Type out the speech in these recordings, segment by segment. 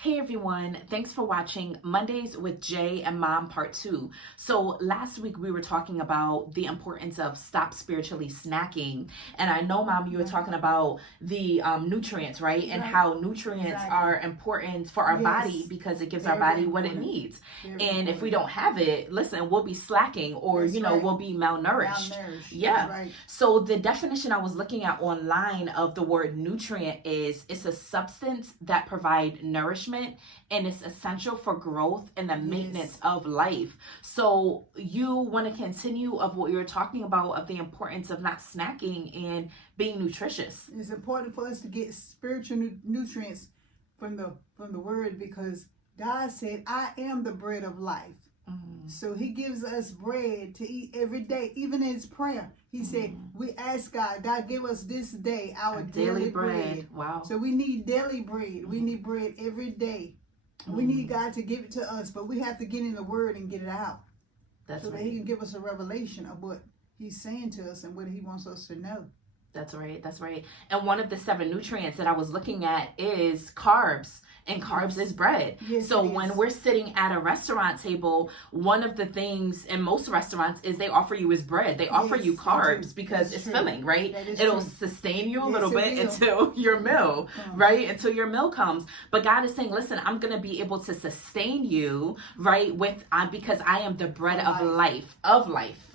Hey everyone, thanks for watching Mondays with Jay and Mom Part 2. So last week we were talking about the importance of stop spiritually snacking. And I know, Mom, you were talking about the nutrients, right? And how nutrients are important for our body because it gives our body what it needs. And if we don't have it, listen, we'll be slacking or, we'll be malnourished. Yeah. Right. So the definition I was looking at online of the word nutrient is it's a substance that provides nourishment and it's essential for growth and the maintenance of life. So you want to continue of what you were talking about of the importance of not snacking and being nutritious. It's important for us to get spiritual nutrients from the word, because God said, I am the bread of life. So he gives us bread to eat every day. Even in his prayer, he said, we ask God, give us this day our daily bread. Wow. So we need daily bread. We need bread every day. We need God to give it to us, but we have to get in the word and get it out. That's so right. that he can give us a revelation of what he's saying to us and what he wants us to know. That's right. That's right. And one of the 7 nutrients that I was looking at is carbs. And carbs is bread. Yes, so when we're sitting at a restaurant table, one of the things in most restaurants is they offer you is bread. They offer you carbs because it's filling, right? It'll sustain you a little bit until your meal, right? Until your meal comes. But God is saying, listen, I'm going to be able to sustain you, right? Because I am the bread of life.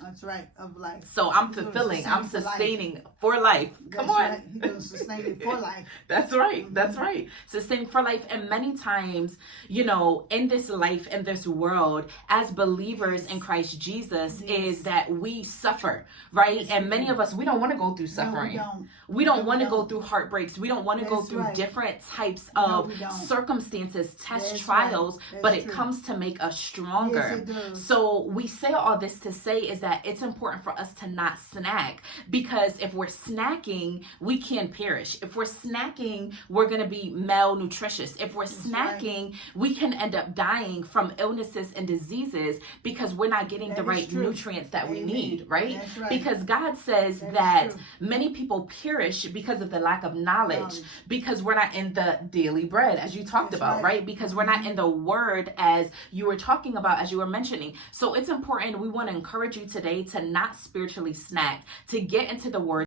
That's right, of life. So I'm fulfilling, I'm sustaining for life. Come on. Right. He's going to sustain it for life. That's right. That's right. Sustaining for life. And many times, in this life, in this world, as believers in Christ Jesus, is that we suffer, right? And many of us, we don't want to go through suffering. We don't want to go through heartbreaks. We don't want to go through different types of circumstances, trials, but it comes to make us stronger. So we say all this to say is that it's important for us to not snack, because if we're snacking, we can perish. If we're snacking, we're going to be malnutritious. If we're snacking, we can end up dying from illnesses and diseases because we're not getting the right nutrients that we need, right? Because God says that many people perish because of the lack of knowledge, because we're not in the daily bread, as you talked about, right? Because we're not in the word, as you were talking about, as you were mentioning. So it's important. We want to encourage you today to not spiritually snack, to get into the word.